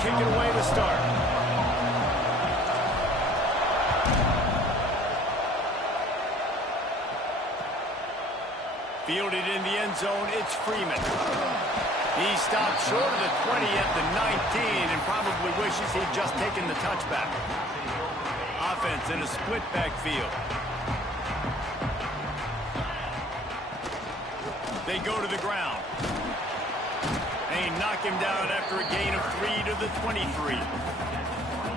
kick it away to start. Fielded in the end zone, it's Freeman. He stopped short of the 20 at the 19 and probably wishes he'd just taken the touchback. Offense in a split backfield. They go to the ground. They knock him down after a gain of 3 to the 23.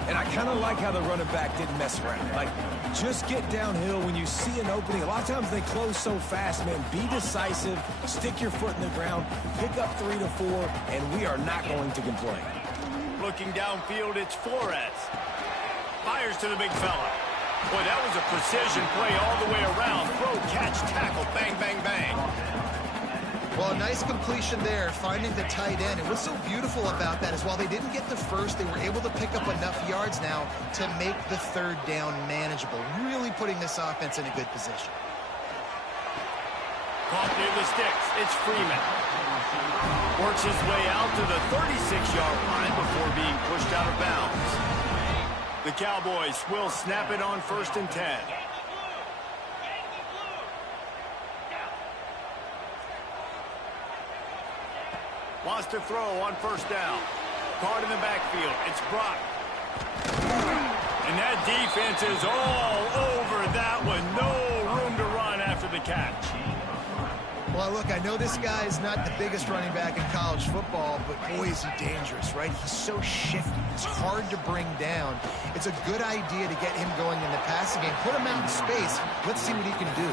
And I kind of like how the running back didn't mess around. Like, just get downhill when you see an opening. A lot of times they close so fast, man. Be decisive, stick your foot in the ground, pick up 3 to 4, and we are not going to complain. Looking downfield, it's Flores. Fires to the big fella. Boy, that was a precision play all the way around. Throw, catch, tackle, bang, bang, bang. Well, a nice completion there, finding the tight end. And what's so beautiful about that is while they didn't get the first, they were able to pick up enough yards now to make the third down manageable, really putting this offense in a good position. Caught near the sticks. It's Freeman. Works his way out to the 36-yard line before being pushed out of bounds. The Cowboys will snap it on 1st and 10. Wants to throw on 1st down. Caught in the backfield. It's Brock. And that defense is all over that one. No room to run after the catch. Well, look, I know this guy is not the biggest running back in college football, but boy, is he dangerous, right? He's so shifty. It's hard to bring down. It's a good idea to get him going in the passing game. Put him out in space. Let's see what he can do.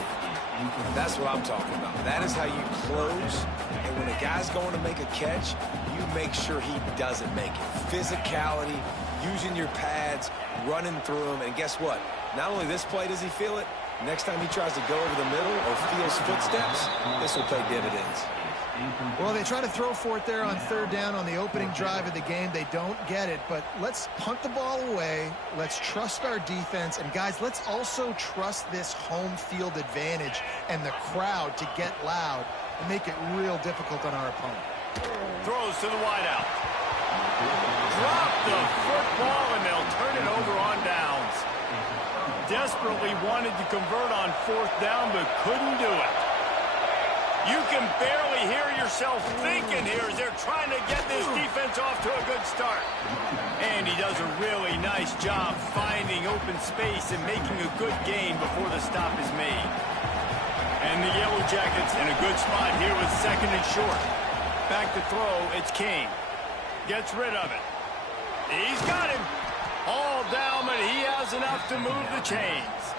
That's what I'm talking about. That is how you close. And when a guy's going to make a catch, you make sure he doesn't make it. Physicality, using your pads, running through them. And guess what? Not only this play does he feel it, next time he tries to go over the middle or feels footsteps, this will pay dividends. Well, they try to throw for it there on 3rd down on the opening drive of the game. They don't get it, but let's punt the ball away. Let's trust our defense. And, guys, let's also trust this home field advantage and the crowd to get loud and make it real difficult on our opponent. Throws to the wideout. Drop the football, and they'll turn it over on downs. Desperately wanted to convert on 4th down, but couldn't do it. You can barely hear yourself thinking here as they're trying to get this defense off to a good start. And he does a really nice job finding open space and making a good gain before the stop is made. And the Yellow Jackets in a good spot here with 2nd and short. Back to throw, it's King. Gets rid of it. He's got him. All down, but he has enough to move the chains.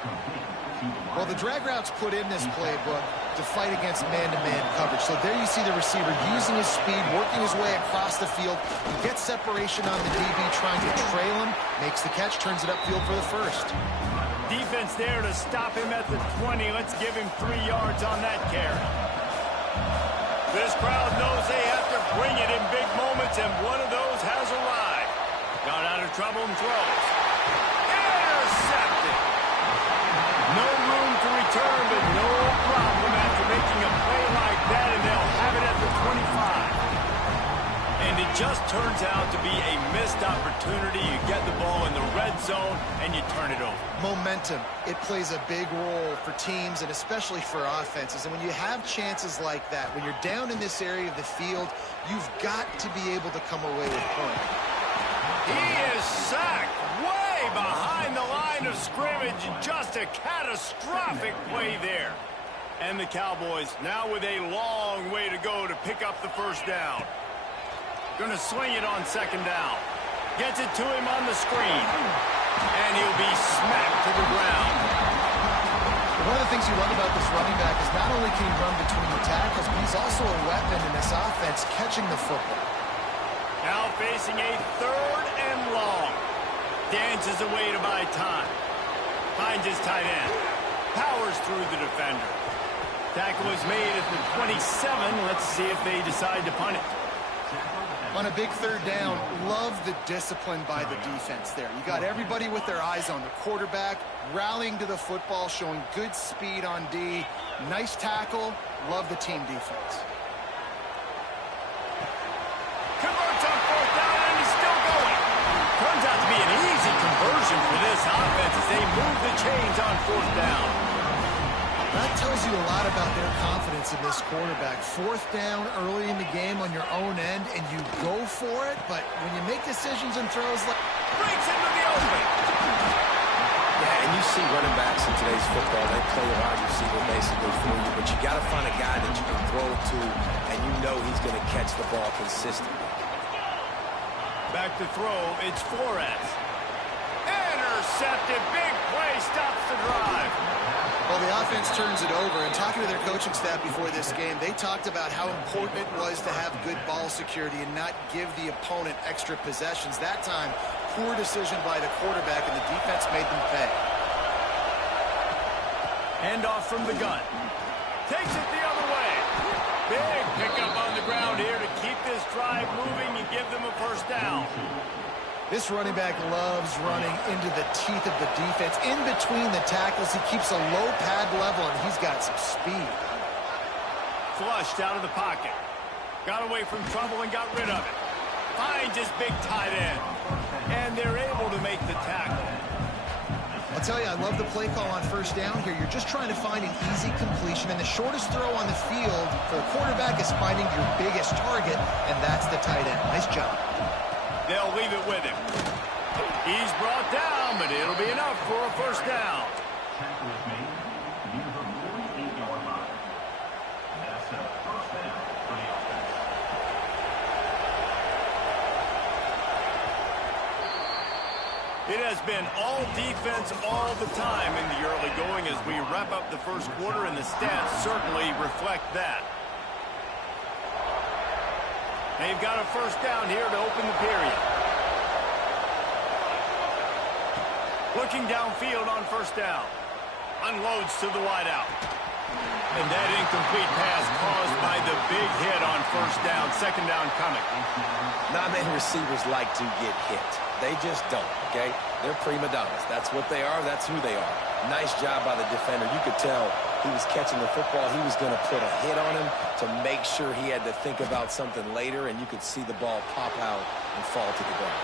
Well, the drag routes put in this playbook to fight against man-to-man coverage. So there you see the receiver using his speed, working his way across the field. He gets separation on the DB, trying to trail him, makes the catch, turns it upfield for the first. Defense there to stop him at the 20. Let's give him 3 yards on that carry. This crowd knows they have to bring it in big moments, and one of those has arrived. Got out of trouble and throws. Intercepted. No room to return, but no problem after making a play like that, and they'll have it at the 25. And it just turns out to be a missed opportunity. You get the ball in the red zone, and you turn it over. Momentum. It plays a big role for teams and especially for offenses. And when you have chances like that, when you're down in this area of the field, you've got to be able to come away with points. He is sacked way behind the line of scrimmage. Just a catastrophic play there. And the Cowboys now with a long way to go to pick up the 1st down. Going to swing it on 2nd down. Gets it to him on the screen. And he'll be smacked to the ground. One of the things you love about this running back is not only can he run between the tackles, but he's also a weapon in this offense catching the football. Now facing a 3rd and long. Dances away to buy time. Finds his tight end. Powers through the defender. Tackle is made at the 27. Let's see if they decide to punt it. On a big 3rd down, love the discipline by the defense there. You got everybody with their eyes on the quarterback, rallying to the football, showing good speed on D. Nice tackle. Love the team defense. Converts on 4th down, and he's still going. solution for this offense as they move the chains on 4th down. That tells you a lot about their confidence in this quarterback. 4th down early in the game on your own end, and you go for it, but when you make decisions and throws like... Breaks into the open. Yeah, and you see running backs in today's football, they play a wide receiver basically for you, but you got to find a guy that you can throw it to, and you know he's going to catch the ball consistently. Back to throw, it's Flores. Intercepted, big play, stops the drive. Well, the offense turns it over, and talking to their coaching staff before this game, they talked about how important it was to have good ball security and not give the opponent extra possessions. That time, poor decision by the quarterback, and the defense made them pay. Handoff from the gun. Takes it the other way. Big pickup on the ground here to keep this drive moving and give them a 1st down. This running back loves running into the teeth of the defense. In between the tackles, he keeps a low pad level, and he's got some speed. Flushed out of the pocket. Got away from trouble and got rid of it. Finds his big tight end. And they're able to make the tackle. I'll tell you, I love the play call on 1st down here. You're just trying to find an easy completion, and the shortest throw on the field for a quarterback is finding your biggest target, and that's the tight end. Nice job. They'll leave it with him. He's brought down, but it'll be enough for a 1st down. It has been all defense all the time in the early going as we wrap up the 1st quarter, and the stats certainly reflect that. They've got a 1st down here to open the period. Looking downfield on 1st down. Unloads to the wideout. And that incomplete pass caused by the big hit on 1st down. 2nd down coming. Not many receivers like to get hit. They just don't, okay? They're prima donnas. That's what they are. That's who they are. Nice job by the defender. You could tell he was catching the football. He was going to put a hit on him to make sure he had to think about something later, and you could see the ball pop out and fall to the ground.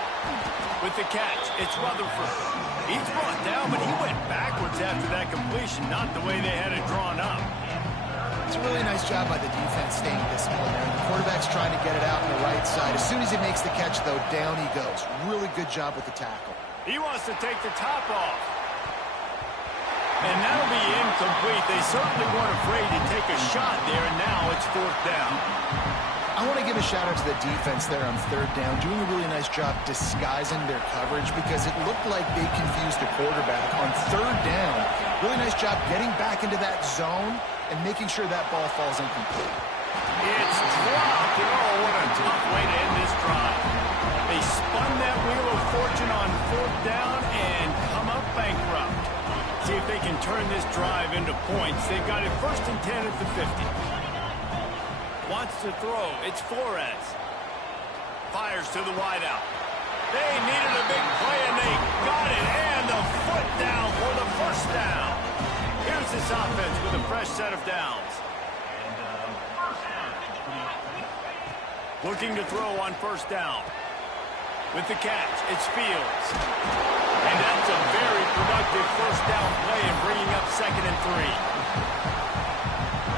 With the catch, it's Rutherford. He's brought down, but he went backwards after that completion, not the way they had it drawn up. It's a really nice job by the defense staying disciplined there. The quarterback's trying to get it out on the right side. As soon as he makes the catch, though, down he goes. Really good job with the tackle. He wants to take the top off. And that'll be incomplete. They certainly weren't afraid to take a shot there, and now it's 4th down. I want to give a shout-out to the defense there on 3rd down, doing a really nice job disguising their coverage because it looked like they confused the quarterback. On 3rd down, really nice job getting back into that zone and making sure that ball falls incomplete. It's dropped. Oh, what a tough way to end this drive. They spun that wheel of fortune on 4th down and come up bankrupt. See if they can turn this drive into points. They've got it 1st and 10 at the 50. Wants to throw. It's Flores. Fires to the wideout. They needed a big play, and they got it. And the foot down for the 1st down. Here's this offense with a fresh set of downs. Looking to throw on 1st down. With the catch, it's Fields. And that's a very productive 1st down play and bringing up 2nd and 3.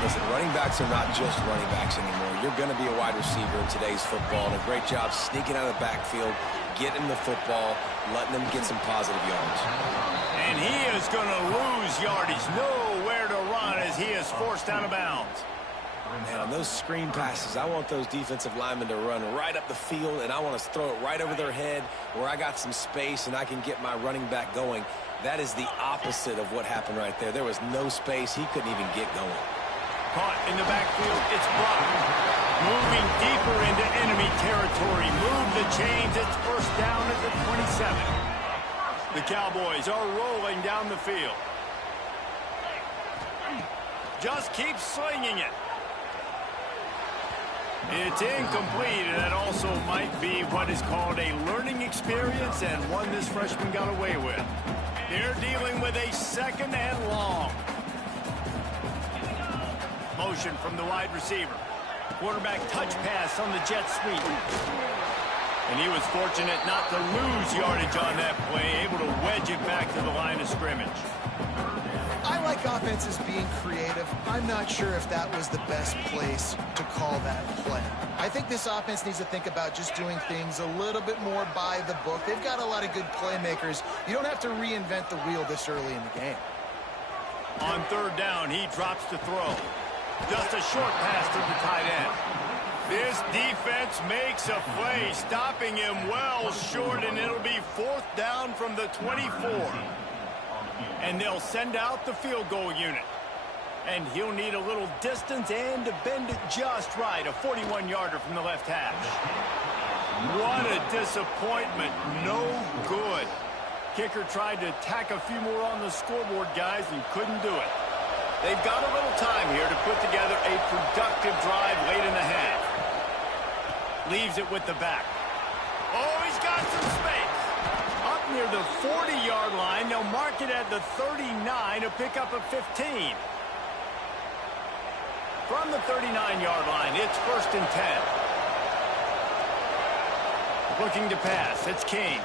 Listen, running backs are not just running backs anymore. You're going to be a wide receiver in today's football, and a great job sneaking out of the backfield, getting the football, letting them get some positive yards. And he is going to lose yardage. Nowhere to run as he is forced out of bounds. Man, on those screen passes, I want those defensive linemen to run right up the field, and I want to throw it right over their head where I got some space and I can get my running back going. That is the opposite of what happened right there. There was no space. He couldn't even get going. Caught in the backfield, it's Brock. Moving deeper into enemy territory. Move the chains, it's 1st down at the 27. The Cowboys are rolling down the field. Just keep slinging it. It's incomplete, and that also might be what is called a learning experience and one this freshman got away with. They're dealing with a 2nd and long. Motion from the wide receiver. Quarterback touch pass on the jet sweep. And he was fortunate not to lose yardage on that play, able to wedge it back to the line of scrimmage. I like offenses being creative. I'm not sure if that was the best place to call that play. I think this offense needs to think about just doing things a little bit more by the book. They've got a lot of good playmakers. You don't have to reinvent the wheel this early in the game. On third down, he drops to throw. Just a short pass to the tight end. This defense makes a play, stopping him well short, and it'll be fourth down from the 24. And they'll send out the field goal unit. And he'll need a little distance and to bend it just right. A 41-yarder from the left hash. What a disappointment. No good. Kicker tried to tack a few more on the scoreboard, guys, and couldn't do it. They've got a little time here to put together a productive drive late in the half. Leaves it with the back. Oh, he's got some space. Up near the 40-yard line, they'll mark it at the 39 to pick up a 15. From the 39-yard line, it's 1st and 10. Looking to pass, it's Kane.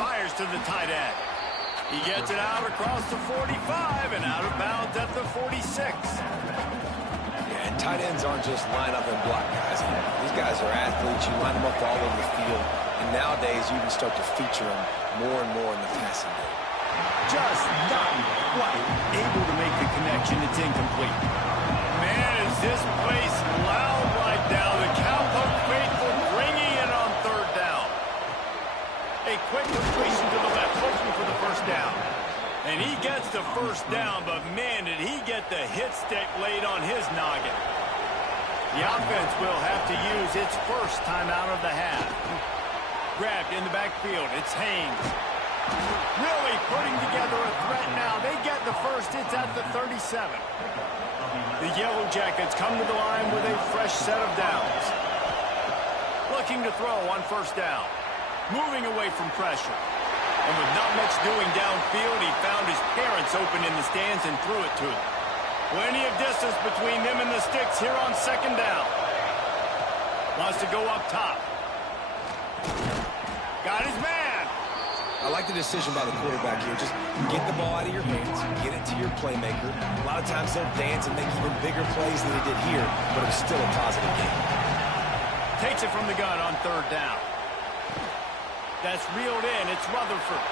Fires to the tight end. He gets it out across the 45 and out of bounds at the 46. Yeah, and tight ends aren't just line up and block guys. These guys are athletes. You line them up all over the field. And nowadays, you can start to feature them more and more in the passing game. Just not quite able to make the connection. It's incomplete. Man, is this place loud right now. The Cowpoke faithful bringing it on third down. A quick completion to the left, hoping for the first down. And he gets the first down, but man, did he get the hit stick laid on his noggin. The offense will have to use its first timeout of the half. Grabbed in the backfield, it's Haynes. Really putting together a threat now. They get the first, it's at the 37. The Yellow Jackets come to the line with a fresh set of downs. Looking to throw on first down. Moving away from pressure. And with not much doing downfield, he found his parents open in the stands and threw it to them. Plenty of distance between them and the sticks here on second down. Wants to go up top. Got his man. I like the decision by the quarterback here. Just get the ball out of your hands, get it to your playmaker. A lot of times they'll dance and make even bigger plays than they did here, but it was still a positive game. Takes it from the gun on third down. That's reeled in. It's Rutherford.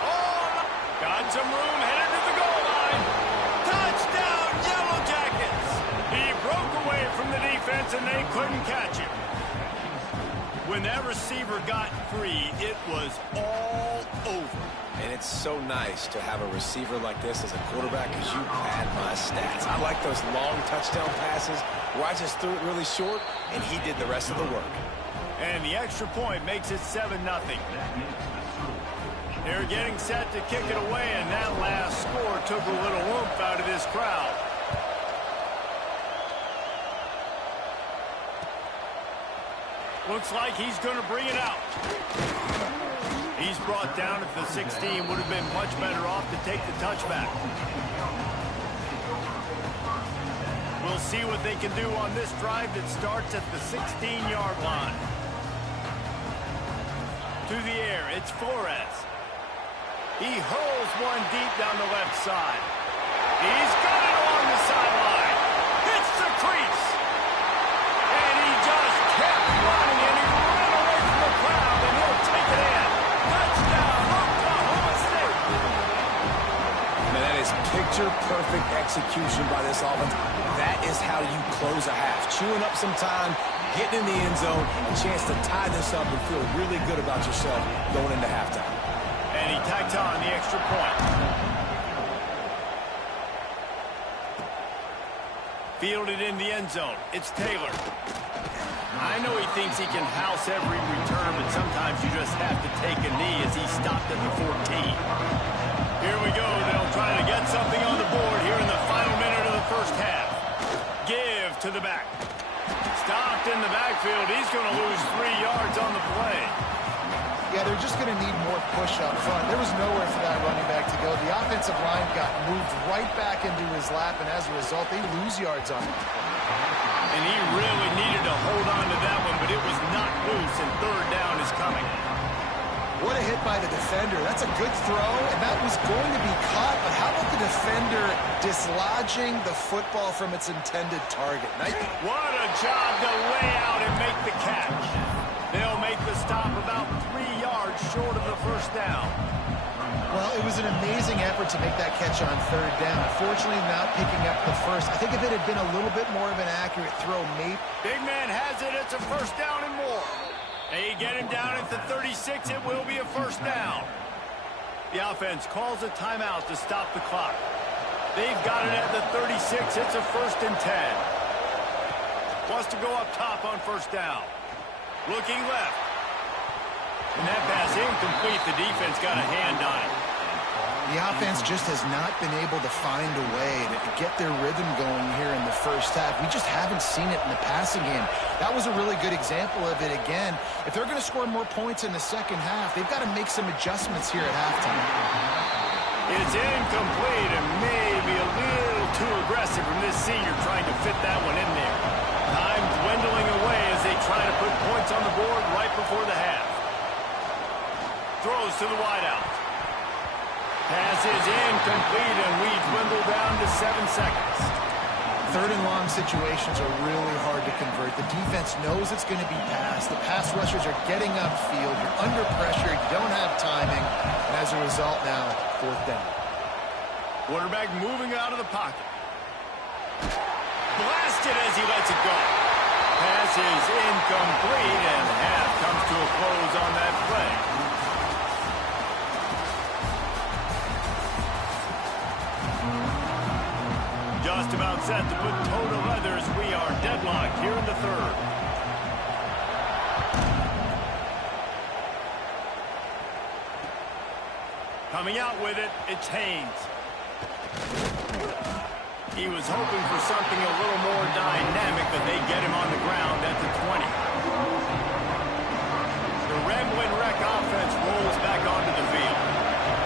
Oh, got some room, headed to the goal line. Touchdown, Yellow Jackets. He broke away from the defense, and they couldn't catch him. When that receiver got free, it was all over. And it's so nice to have a receiver like this as a quarterback because you pad my stats. I like those long touchdown passes where I just threw it really short, and he did the rest of the work. And the extra point makes it 7-0. They're getting set to kick it away, and that last score took a little oomph out of this crowd. Looks like he's going to bring it out. He's brought down at the 16. Would have been much better off to take the touchback. We'll see what they can do on this drive that starts at the 16-yard line. To the air, it's Flores. He hurls one deep down the left side. He's got it along the sideline. Hits the crease. And he just kept running, and he ran away from the crowd, and he'll take it in. Touchdown, Oklahoma State. Man, that is picture-perfect execution by this offense. That is how you close a half. Chewing up some time, getting in the end zone, a chance to tie this up and feel really good about yourself going into halftime. And he tacked on the extra point. Fielded in the end zone. It's Taylor. I know he thinks he can house every return, but sometimes you just have to take a knee as he stopped at the 14. Here we go. They'll try to get something on the board here in the final minute of the first half. Give to the back. Stopped in the backfield. He's going to lose 3 yards on the play. Yeah, they're just going to need more push up front. There was nowhere for that running back to go. The offensive line got moved right back into his lap, and as a result, they lose yards on it. And he really needed to hold on to that one, but it was not loose, and third down is coming. What a hit by the defender. That's a good throw, and that was going to be caught, but how about the defender dislodging the football from its intended target? What a job to lay out and make the catch. They'll make the stop about 3 yards short of the first down. Well, it was an amazing effort to make that catch on third down. Unfortunately, not picking up the first. I think if it had been a little bit more of an accurate throw, maybe. Big man has it. It's a first down and more. They get him down at the 36. It will be a first down. The offense calls a timeout to stop the clock. They've got it at the 36. It's a 1st and 10. Wants to go up top on first down. Looking left. And that pass incomplete. The defense got a hand on it. The offense just has not been able to find a way to get their rhythm going here in the first half. We just haven't seen it in the passing game. That was a really good example of it again. If they're going to score more points in the second half, they've got to make some adjustments here at halftime. It's incomplete and maybe a little too aggressive from this senior trying to fit that one in there. Time dwindling away as they try to put points on the board right before the half. Throws to the wideout. Pass is incomplete, and we dwindle down to 7 seconds. Third and long situations are really hard to convert. The defense knows it's going to be passed. The pass rushers are getting upfield. You're under pressure. You don't have timing. And as a result now, 4th down. Quarterback moving out of the pocket. Blasted as he lets it go. Pass is incomplete, and half comes to a close on that play. Just about set to put toe to leather as we are deadlocked here in the 3rd. Coming out with it, it's Haynes. He was hoping for something a little more dynamic, but they get him on the ground at the 20. The Ramblin' Wreck offense rolls back onto the field.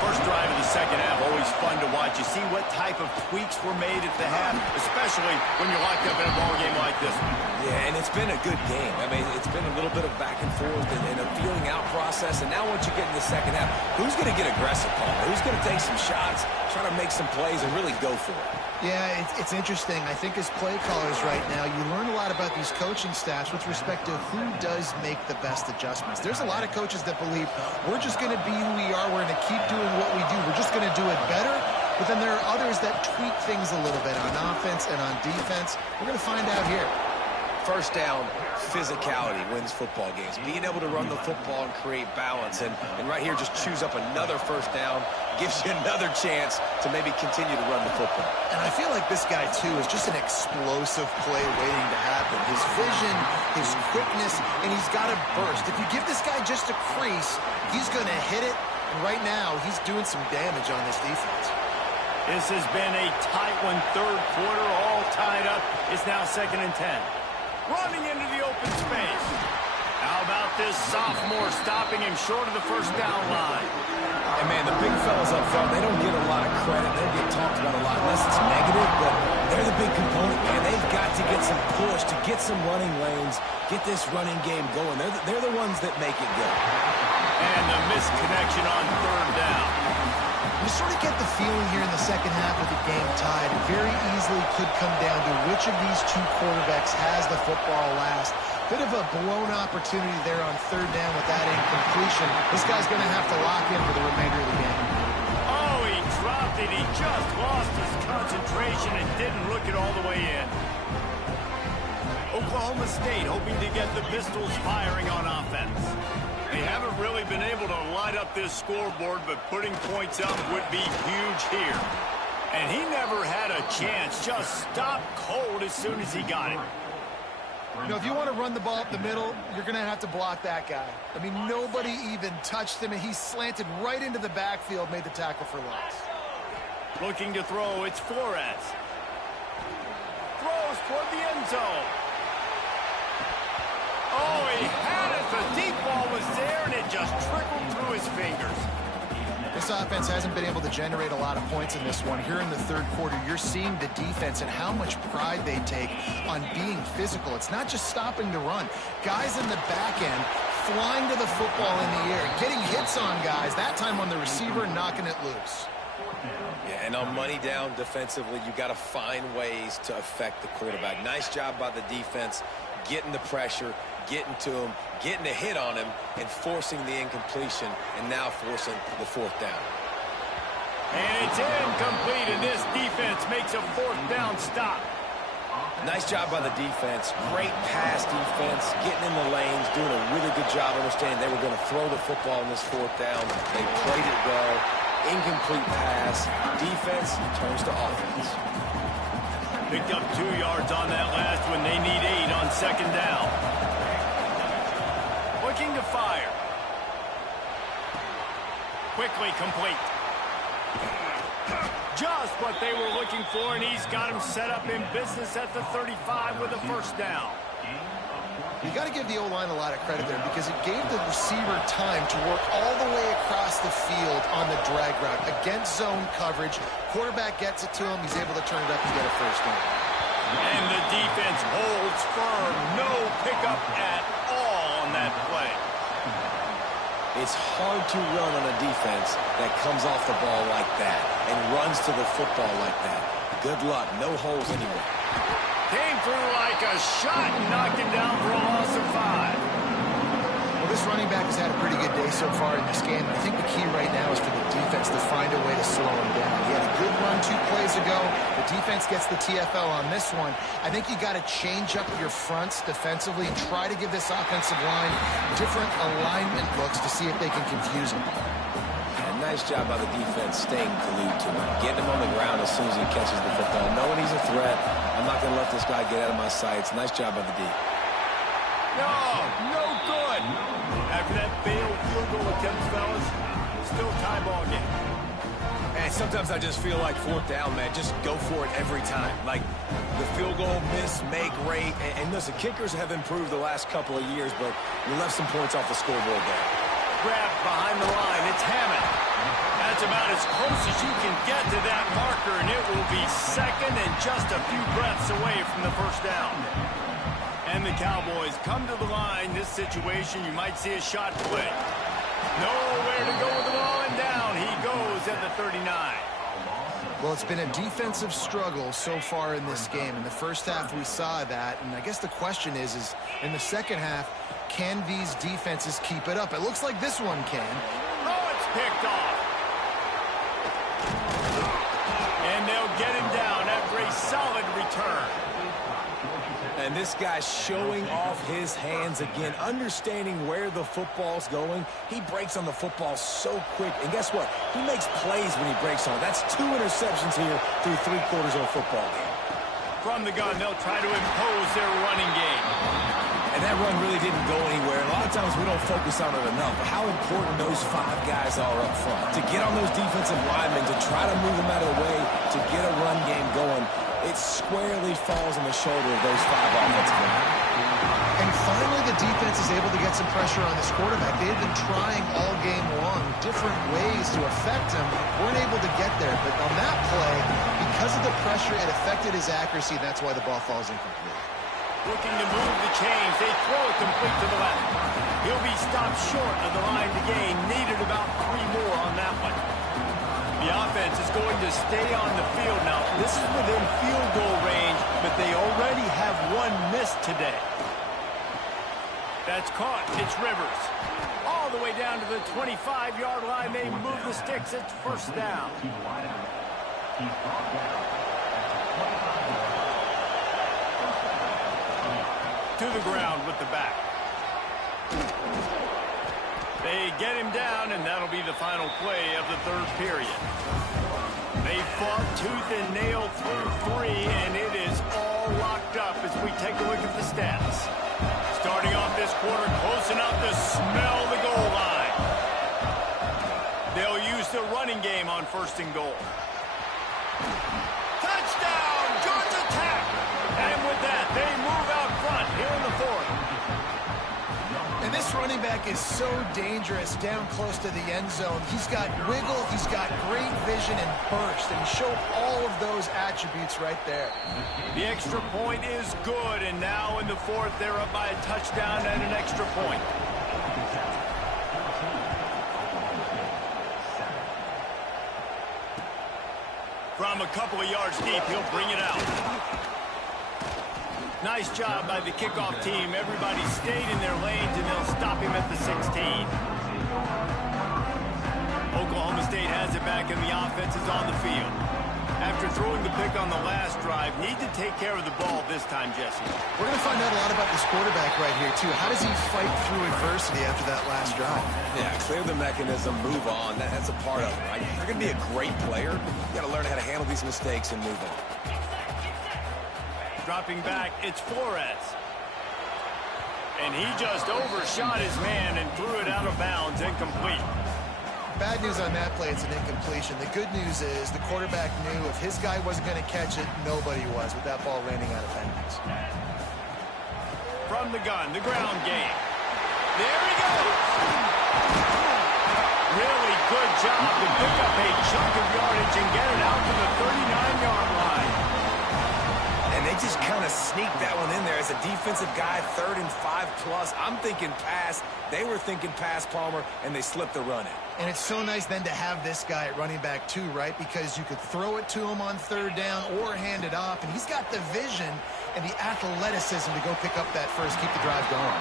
First drive of the second half, always fun to watch. You see what type of tweaks were made at the half, especially when you're locked up in a ball game like this one. Yeah, and it's been a good game. I mean, it's been a little bit of back and forth and a feeling out process. And now once you get in the second half, who's going to get aggressive, Paul? Who's going to take some shots, try to make some plays, and really go for it? Yeah, it's interesting. I think as play callers right now, you learn a lot about these coaching staffs with respect to who does make the best adjustments. There's a lot of coaches that believe we're just going to be who we are. We're going to keep doing what we do. We're just going to do it better. But then there are others that tweak things a little bit on offense and on defense. We're going to find out here. First down, physicality wins football games. Being able to run the football and create balance. And right here, just choose up another first down. Gives you another chance to maybe continue to run the football. And I feel like this guy, too, is just an explosive play waiting to happen. His vision, his quickness, and he's got a burst. If you give this guy just a crease, he's going to hit it. And right now, he's doing some damage on this defense. This has been a tight one, 3rd quarter, all tied up. It's now 2nd and 10. Running into the open space. How about this sophomore stopping him short of the first down line? And, man, the big fellas up front, they don't get a lot of credit. They get talked about a lot unless it's negative, but they're the big component, man. They've got to get some push, to get some running lanes, get this running game going. They're the ones that make it go. And the misconnection on 3rd down. You sort of get the feeling here in the second half of the game tied. It very easily could come down to which of these two quarterbacks has the football last. Bit of a blown opportunity there on 3rd down with that incompletion. This guy's going to have to lock in for the remainder of the game. Oh, he dropped it. He just lost his concentration and didn't look it all the way in. Oklahoma State hoping to get the Pistols firing on offense. They haven't really been able to light up this scoreboard, but putting points up would be huge here. And he never had a chance. Just stopped cold as soon as he got it. You know, if you want to run the ball up the middle, you're going to have to block that guy. I mean, nobody even touched him, and he slanted right into the backfield, made the tackle for loss. Looking to throw, it's Flores. Throws toward the end zone. Oh, he had it. The deep ball was there, and it just trickled through his fingers. This offense hasn't been able to generate a lot of points in this one. Here in the third quarter, you're seeing the defense and how much pride they take on being physical. It's not just stopping the run. Guys in the back end flying to the football in the air, getting hits on guys, that time on the receiver, knocking it loose. Yeah, and on money down defensively, you got to find ways to affect the quarterback. Nice job by the defense, getting the pressure, getting to him, getting a hit on him, and forcing the incompletion, and now forcing the fourth down. And it's incomplete, and this defense makes a fourth down stop. Nice job by the defense. Great pass defense, getting in the lanes, doing a really good job understanding they were going to throw the football in this fourth down. They played it well. Incomplete pass. Defense turns to offense. Picked up 2 yards on that last one. They need 8 on second down. Looking to fire. Quickly complete. Just what they were looking for, and he's got him set up in business at the 35 with a first down. You got to give the O-line a lot of credit there because it gave the receiver time to work all the way across the field on the drag route against zone coverage. Quarterback gets it to him. He's able to turn it up and get a first down. And the defense holds firm. No pickup at all on that play. It's hard to run on a defense that comes off the ball like that and runs to the football like that. Good luck. No holes anywhere. Came through like a shot and knocked him down for a loss of 5. Well, this running back has had a pretty good day so far in this game. And I think the key right now is for the defense to find a way to slow him down. He had a good run 2 plays ago. The defense gets the TFL on this one. I think you got to change up your fronts defensively and try to give this offensive line different alignment looks to see if they can confuse him. Nice job by the defense staying glued to him, getting him on the ground as soon as he catches the football, knowing he's a threat. I'm not going to let this guy get out of my sights. Nice job by the D. No good. After that failed field goal attempt, fellas, still tie ball game. And sometimes I just feel like fourth down, man. Just go for it every time. Like the field goal miss, make rate. And listen, kickers have improved the last couple of years, but we left some points off the scoreboard there. Grab behind the line. It's Hammond. That's about as close as you can get to that marker, and it will be second and just a few breaths away from the first down. And the Cowboys come to the line. This situation, you might see a shot play. Nowhere to go with the ball, and down he goes at the 39. Well, it's been a defensive struggle so far in this game. In the first half, we saw that, and I guess the question is in the second half, can these defenses keep it up? It looks like this one can. Oh, it's picked off. And they'll get him down after a solid return. And this guy's showing off his hands again, understanding where the football's going. He breaks on the football so quick. And guess what? He makes plays when he breaks on it. That's 2 interceptions here through 3 quarters of a football game. From the gun, they'll try to impose their running game. And that run really didn't go anywhere. A lot of times we don't focus on it enough. But how important those 5 guys are up front. To get on those defensive linemen, to try to move them out of the way, to get a run game going, it squarely falls on the shoulder of those 5 offensive linemen. And finally, the defense is able to get some pressure on this quarterback. They had been trying all game long different ways to affect him. Weren't able to get there. But on that play, because of the pressure, it affected his accuracy. That's why the ball falls incomplete. Looking to move the chains. They throw it complete to the left. He'll be stopped short of the line to gain. Needed about 3 more on that one. The offense is going to stay on the field now. This is within field goal range, but they already have 1 missed today. That's caught. It's Rivers. All the way down to the 25-yard line. They move the sticks. It's first down. To the ground with the back. They get him down, and that'll be the final play of the third period. They fought tooth and nail through 3, and it is all locked up as we take a look at the stats. Starting off this quarter, close enough to smell the goal line. They'll use the running game on first and goal. Touchdown, Georgia Tech! And with that, they move out front here in the fourth. And And this running back is so dangerous down close to the end zone. He's got wiggle, he's got great vision and burst, and he showed all of those attributes right there. The extra point is good, and now in the fourth, they're up by a touchdown and an extra point. From a couple of yards deep, he'll bring it out. Nice job by the kickoff team. Everybody stayed in their lanes, and they'll stop him at the 16. Oklahoma State has it back, and the offense is on the field. After throwing the pick on the last drive, need to take care of the ball this time, Jesse. We're going to find out a lot about this quarterback right here, too. How does he fight through adversity after that last drive? Yeah, clear the mechanism, move on. That's a part of it, right? If you're going to be a great player, you got to learn how to handle these mistakes and move on. Dropping back, it's Flores. And he just overshot his man and threw it out of bounds, incomplete. Bad news on that play, it's an incompletion. The good news is the quarterback knew if his guy wasn't going to catch it, nobody was with that ball landing out of bounds. From the gun, the ground game. There he goes. Really good job to pick up a chunk of yardage and get it out to the 39-yard line. And they just kind of sneaked that one in there as a defensive guy, 3rd and 5+. I'm thinking pass. They were thinking pass, Palmer, and they slipped the run in. And it's so nice then to have this guy at running back too, right? Because you could throw it to him on 3rd down or hand it off, and he's got the vision and the athleticism to go pick up that first, keep the drive going.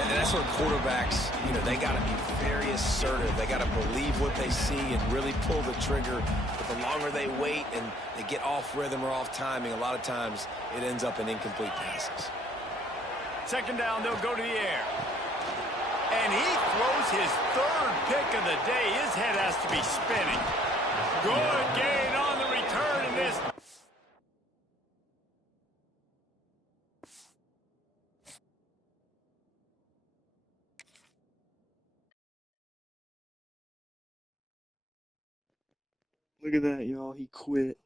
And that's where quarterbacks, they got to be very assertive. They got to believe what they see and really pull the trigger. But the longer they wait and they get off rhythm or off timing, a lot of times it ends up in incomplete passes. 2nd down, they'll go to the air. And he throws his 3rd pick of the day. His head has to be spinning. Good gain on the return in this. Look at that, y'all. He quit.